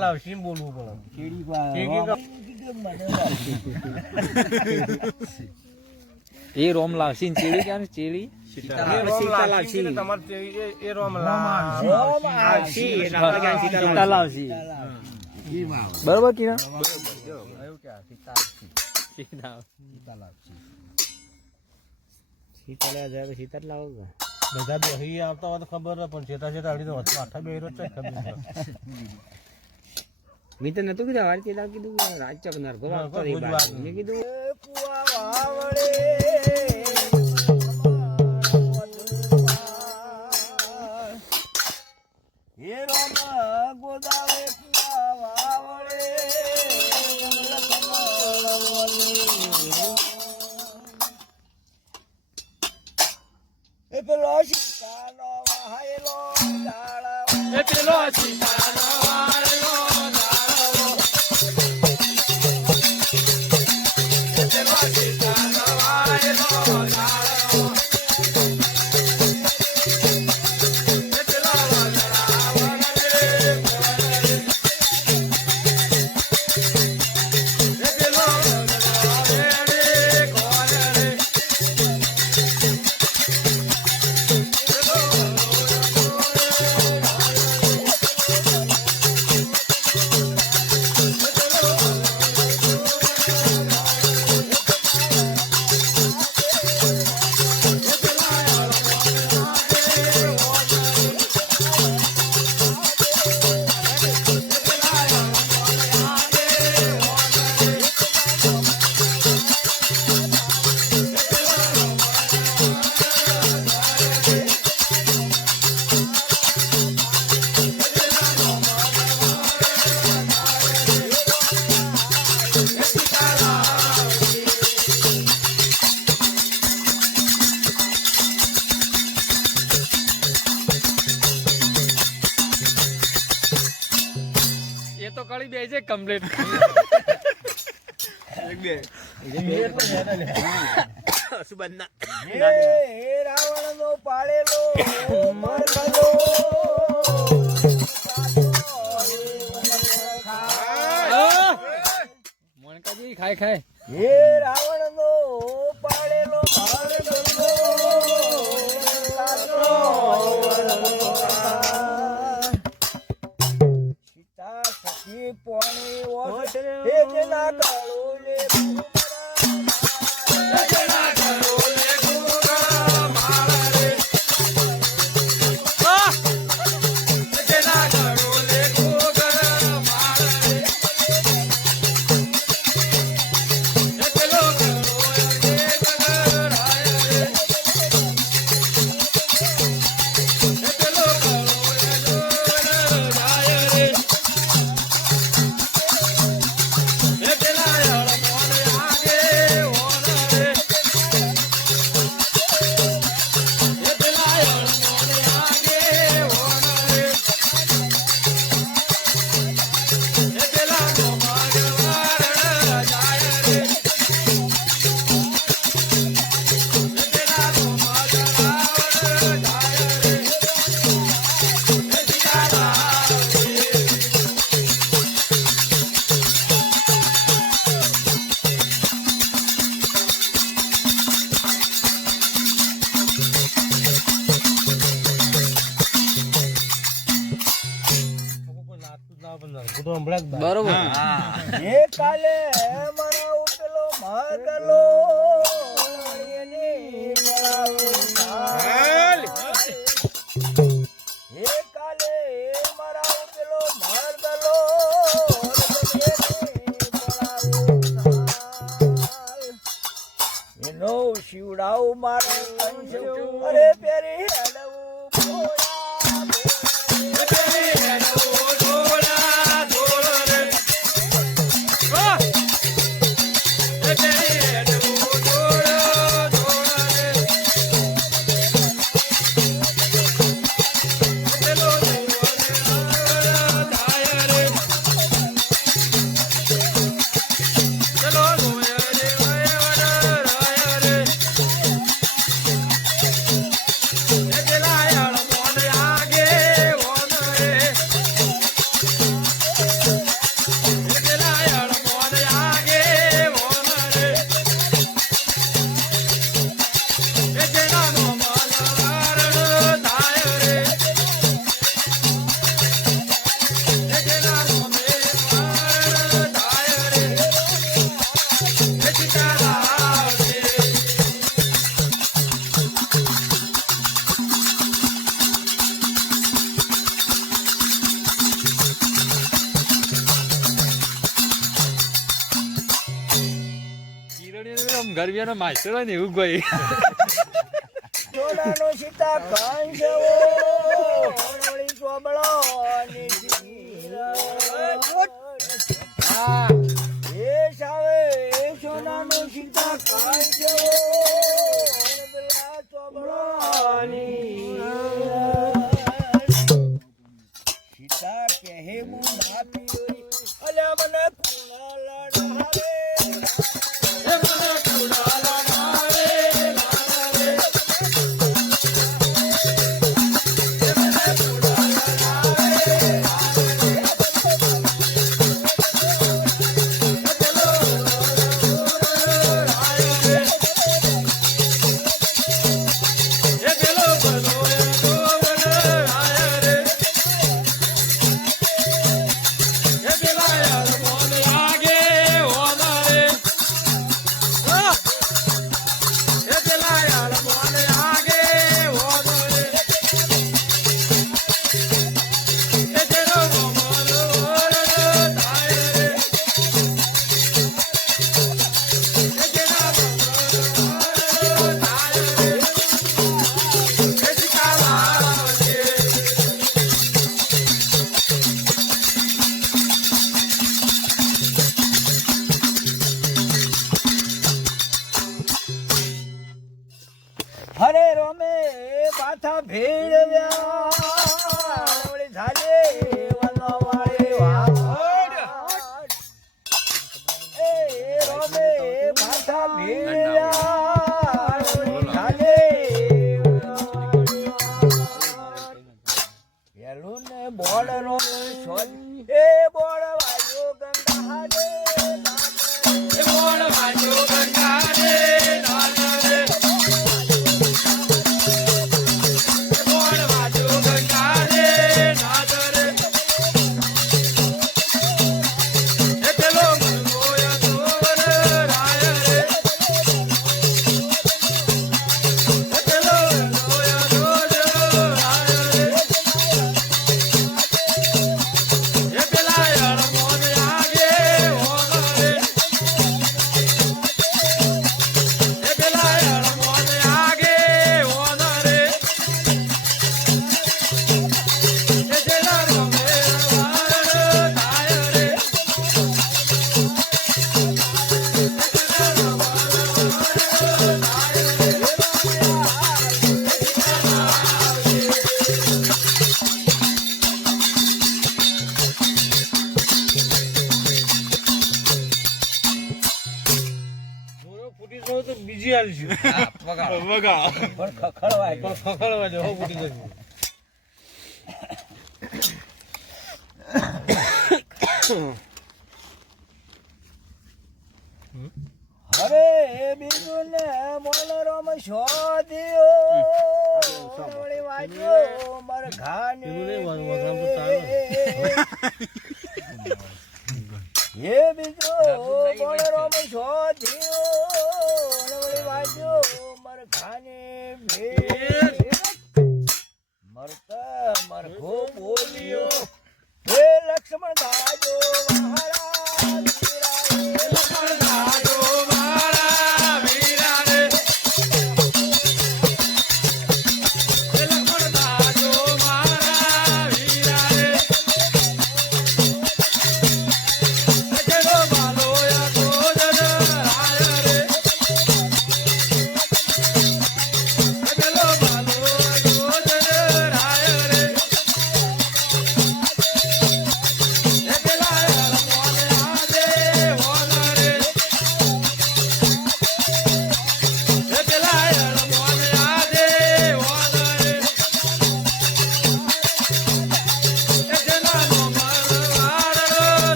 લાવશે. લાવશે એમ બોલવું પડે. એ રોમ લાવશી ને ચેડી ક્યાં ચેડી? બરોબર કિરણ? સીતા લાવશે. બધા આવતા હોય તો ખબર પણ ચેતા ચેતા અડી તો આઠા બેહી રહ્યો ખબર. મેં તો નતું કીધું આરતી કીધા કીધું રાજચક નરગો વાગતો મેં કીધું એ પુઆ વાવડે. હે રોમ ગોદાવે પુઆ એ પેલો સીતાનો તો કળી બે છે કમ્પ્લીટ હે હે રાવણનો પાળેલો મરકલો. મોનકાજી ખાય ખાય હે રાવણનો પાળેલો બાર. બરોબર. એ કાલે મારા ઉપલો મગલો. શિવડાવ મળાવું ગરબીનો માસ્ટર હોય ને એવું કોઈ સોનાનો સીતા સાવે એ સોનાનો સીતા કંસ હરે રોમે પાથા ભેળવ્યા વળી ઝાલે. બીજી આલશું વગાડો પણ ખખડવાય પણ ખખડવા દે હો ફૂટી જશે હવે બીજું ને મોલરમ શોધ્યો. માર ઘાની એ બીજો મોલરમ શોધ્યો. વાંચ્યો માર ઘાની મરતા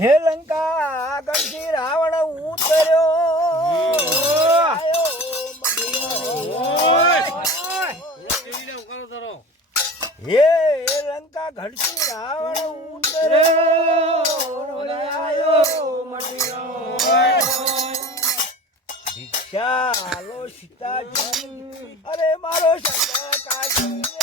હે લંકા આગળથી રાવણ ઉતર્યો. હે લંકા ઘડતી રાવણ ઉતર્યો. મટીનો સીતાજી. અરે મારો શંકર કાશી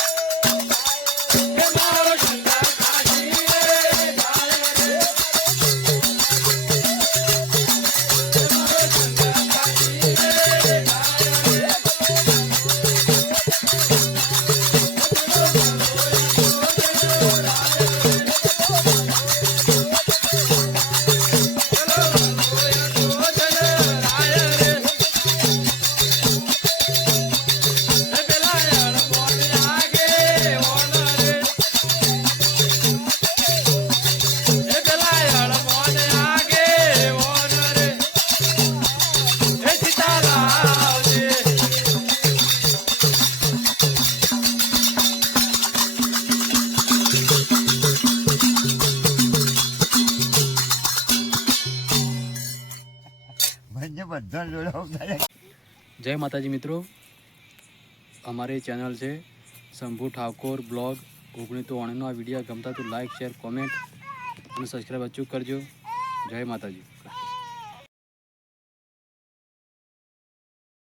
બધા જોડે જય માતાજી મિત્રો. અમારી ચેનલ છે શંભુ ઠાકોર બ્લોગ. ઓગણીસો ઓણનો આ વીડિયો ગમતા તો લાઈક, શેર, કોમેન્ટ અને સબસ્ક્રાઈબ અચૂક કરજો. જય માતાજી.